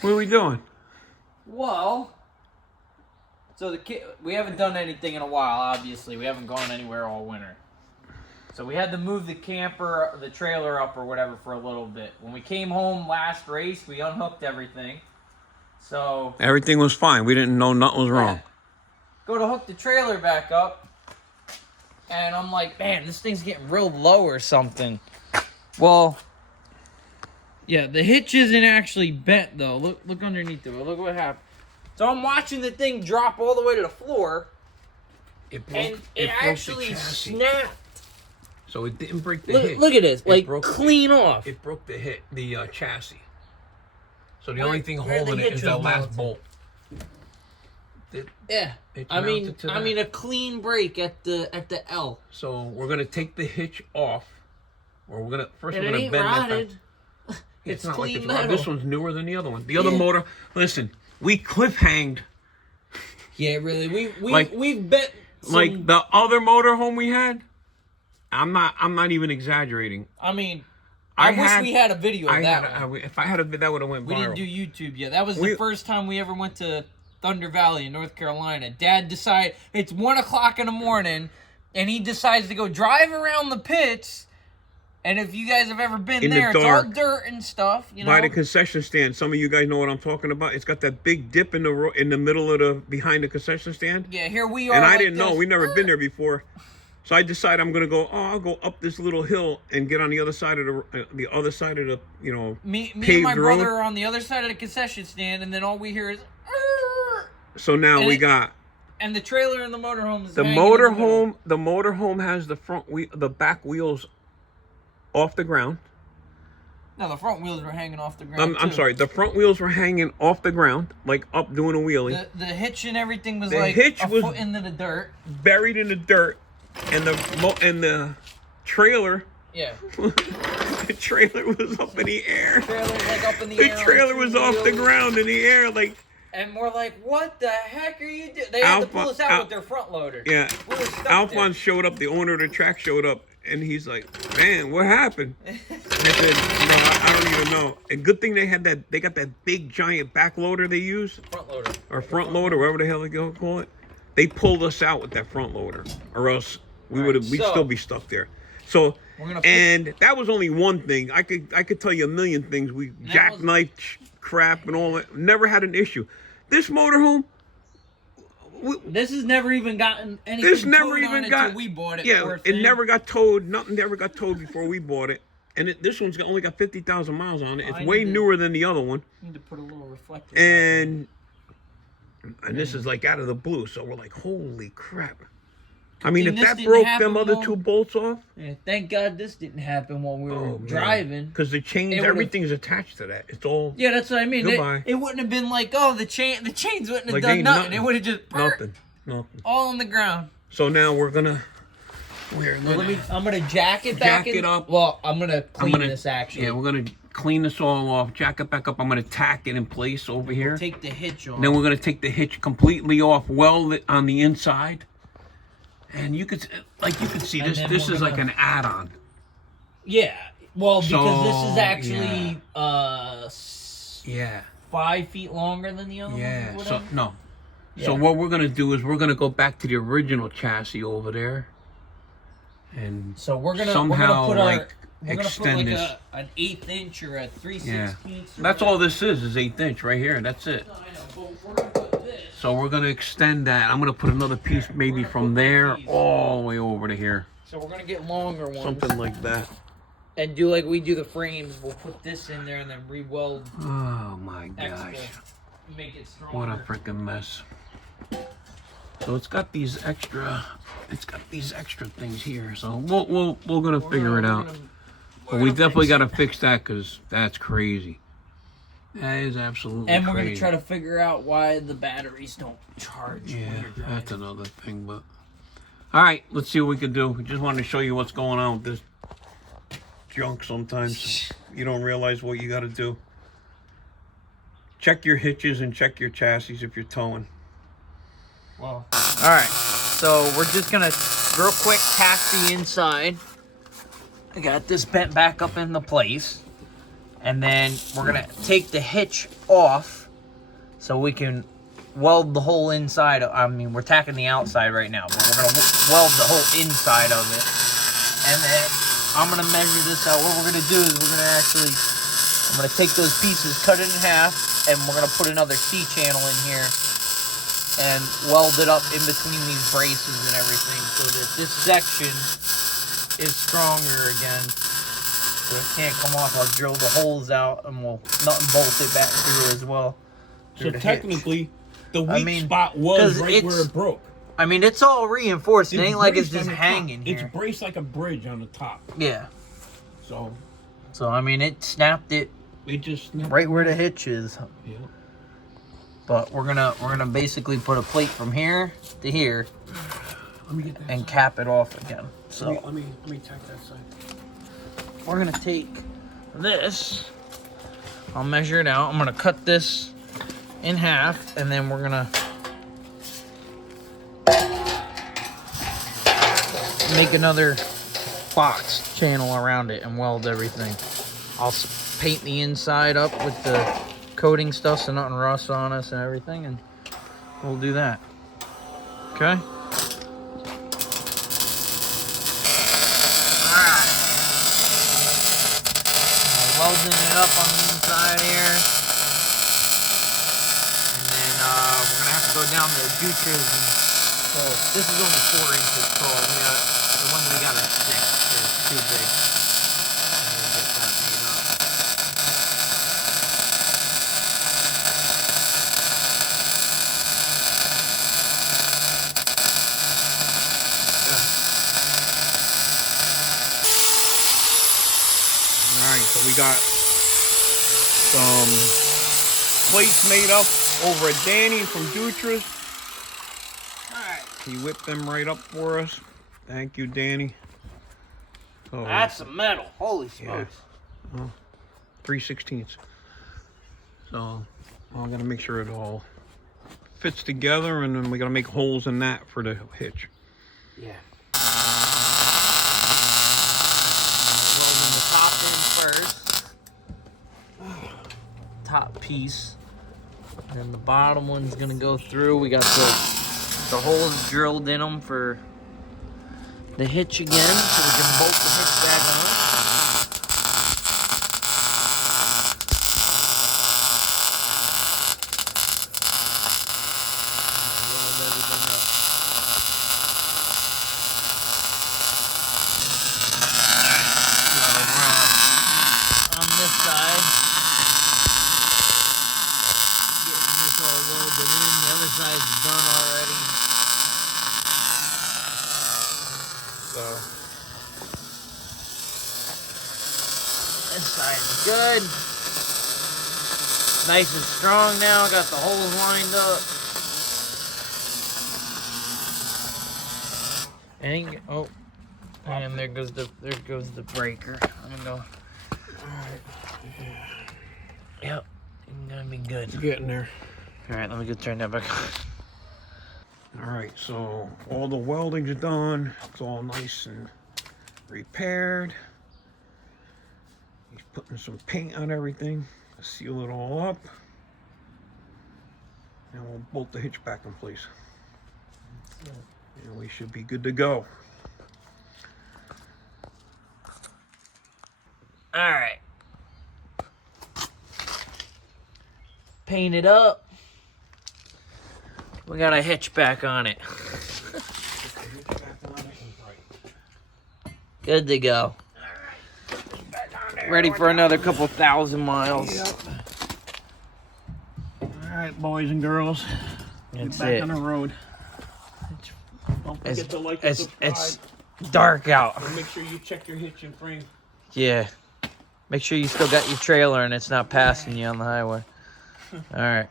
What are we doing? Well, so we haven't done anything in a while, obviously. We haven't gone anywhere all winter. So we had to move the trailer up or whatever for a little bit. When we came home last race, we unhooked everything. So Everything was fine. We didn't know nothing was wrong. Go to hook the trailer back up, and I'm like, man, this thing's getting real low or something. Well, yeah, the hitch isn't actually bent though. Look underneath it. Look what happened. So I'm watching the thing drop all the way to the floor, and it actually snapped. So it didn't break the hitch. Look at this, like clean off. It broke the chassis. So the only thing holding it is that last bolt. Yeah, I mean a clean break at the L. So we're gonna take the hitch off, or we're gonna we're gonna bend it. It's not clean like it's metal. This one's newer than the other one. The other motor. Listen, we cliffhanged. Yeah, really. We've bet like the other motorhome we had. I'm not even exaggerating. I mean, I wish we had a video of that. If I had a video, that would have went viral. We didn't do YouTube yet. That was the first time we ever went to Thunder Valley in North Carolina. Dad decided it's 1 o'clock in the morning, and he decides to go drive around the pits. And if you guys have ever been there, it's all dirt and stuff. You know, by the concession stand. Some of you guys know what I'm talking about. It's got that big dip in the middle of behind the concession stand. Yeah, here we are. And I didn't know. We never been there before. So I decided I'm gonna go. I'll go up this little hill and get on the other side of the other side of the Me and my brother are on the other side of the concession stand, and then all we hear is. So now we got. And the trailer in the motorhome is. The motorhome has the back wheels off the ground. No, the front wheels were hanging off the ground. I'm sorry. The front wheels were hanging off the ground, like up doing a wheelie. The hitch and everything was like a foot into the dirt, buried in the dirt. And the trailer. Yeah. The trailer was up in the air. The trailer was like up in the air. The trailer was off the ground in the air, like. And we're like, what the heck are you doing? They had to pull us out with their front loader. Yeah. We Alphonse showed up. The owner of the track showed up, and he's like, "Man, what happened?" I said, "No, I don't even know." And good thing they got that big giant back loader they use. Front loader. Or front loader, whatever the hell they call it. They pulled us out with that front loader, or else. We'd still be stuck there. So, and that was only one thing. I could tell you a million things. We jackknifed crap and all that. Never had an issue. This motorhome. This has never even gotten anything. This never even got. Until we bought it. Yeah, it never got towed. Nothing ever got towed before we bought it. And this one's only got 50,000 miles on it. It's way newer than the other one. Need to put a little reflector. And this is like out of the blue. So we're like, holy crap. I mean, if that broke them other two bolts off. Yeah, thank God this didn't happen while we were driving. Because the chains, everything's attached to that. It's all. Yeah, that's what I mean. Goodbye. It wouldn't have been like, the chains wouldn't have done nothing. It would have just nothing. All on the ground. So now we're gonna. I'm gonna jack it back up. Well, I'm gonna clean this actually. Yeah, we're gonna clean this all off, jack it back up. I'm gonna tack it in place over here. Take the hitch off. And then we're gonna take the hitch completely off, weld it on the inside. And you could see this. This is like an add-on. Yeah. Well, because this is actually 5 feet longer than the other one. Yeah. So what we're gonna do is we're gonna go back to the original chassis over there. And so we're gonna somehow extend this. An 1/8 inch or a 3/16. Yeah. That's all this is 1/8 inch right here. That's it. No, I know, but we're gonna put this. So we're gonna extend that. I'm gonna put another piece maybe from there all the way over to here. So we're gonna get longer ones. Something like that. And do like we do the frames. We'll put this in there and then re-weld. Oh my gosh. Make it stronger. What a freaking mess. So it's got these extra things here. So we're gonna figure it out. But we definitely gotta fix that because that's crazy. That is absolutely crazy. And we're going to try to figure out why the batteries don't charge. Yeah, that's another thing. But all right, let's see what we can do. We just wanted to show you what's going on with this junk sometimes. You don't realize what you got to do. Check your hitches and check your chassis if you're towing. Well. All right, so we're just going to real quick tack the inside. I got this bent back up into place. And then we're gonna take the hitch off so we can weld the whole inside. I mean, we're tacking the outside right now, but we're gonna weld the whole inside of it. And then I'm gonna measure this out. What we're gonna do is I'm gonna take those pieces, cut it in half, and we're gonna put another C-channel in here and weld it up in between these braces and everything so that this section is stronger again. So it can't come off. I'll drill the holes out and we'll nut and bolt it back through as well. So technically, the weak spot was right where it broke. I mean, it's all reinforced. It ain't like it's just hanging here. It's braced like a bridge on the top. Yeah. So I mean, it snapped it. It just snapped right where the hitch is. Yeah. But we're gonna basically put a plate from here to here. Let me get that and side. cap it off again. So let me tack that side. We're gonna take this. I'll measure it out. I'm gonna cut this in half, and then we're gonna make another box channel around it and weld everything. I'll paint the inside up with the coating stuff so nothing rusts on us and everything, and we'll do that. Okay? Alright. Welding it up on the inside here. And then we're gonna have to go down to Dutra's. So this is only 4 inches tall. The ones we got are 6. They're too big. We'll get that made up. Alright, so we got some plates made up over at Danny from Dutra's. Alright. He whipped them right up for us. Thank you, Danny. So, That's some metal. Holy smokes. Yeah. 3/16. So I'm gonna make sure it all fits together, and then we gotta make holes in that for the hitch. Yeah. Welding the top in first. Top piece. And then the bottom one's gonna go through. We got the holes drilled in them for the hitch again, so we can bolt the hitch back on. Weld everything up. So we're on this side, getting this all welded in. The other side's done already. So this side is good. Nice and strong now. Got the holes lined up. And there goes the breaker. I'm gonna go. Yep, it's gonna be good. It's getting there. All right, let me go turn that back on. Alright, so all the welding's done. It's all nice and repaired. He's putting some paint on everything to seal it all up. And we'll bolt the hitch back in place. And we should be good to go. All right. Paint it up. We got a hitch back on it. Good to go. Ready for another couple 1,000 miles. Yep. Alright, boys and girls. That's Get back it. on the road. Don't forget to like and subscribe. It's dark out. And make sure you check your hitch and frame. Yeah. Make sure you still got your trailer and it's not passing you on the highway. All right.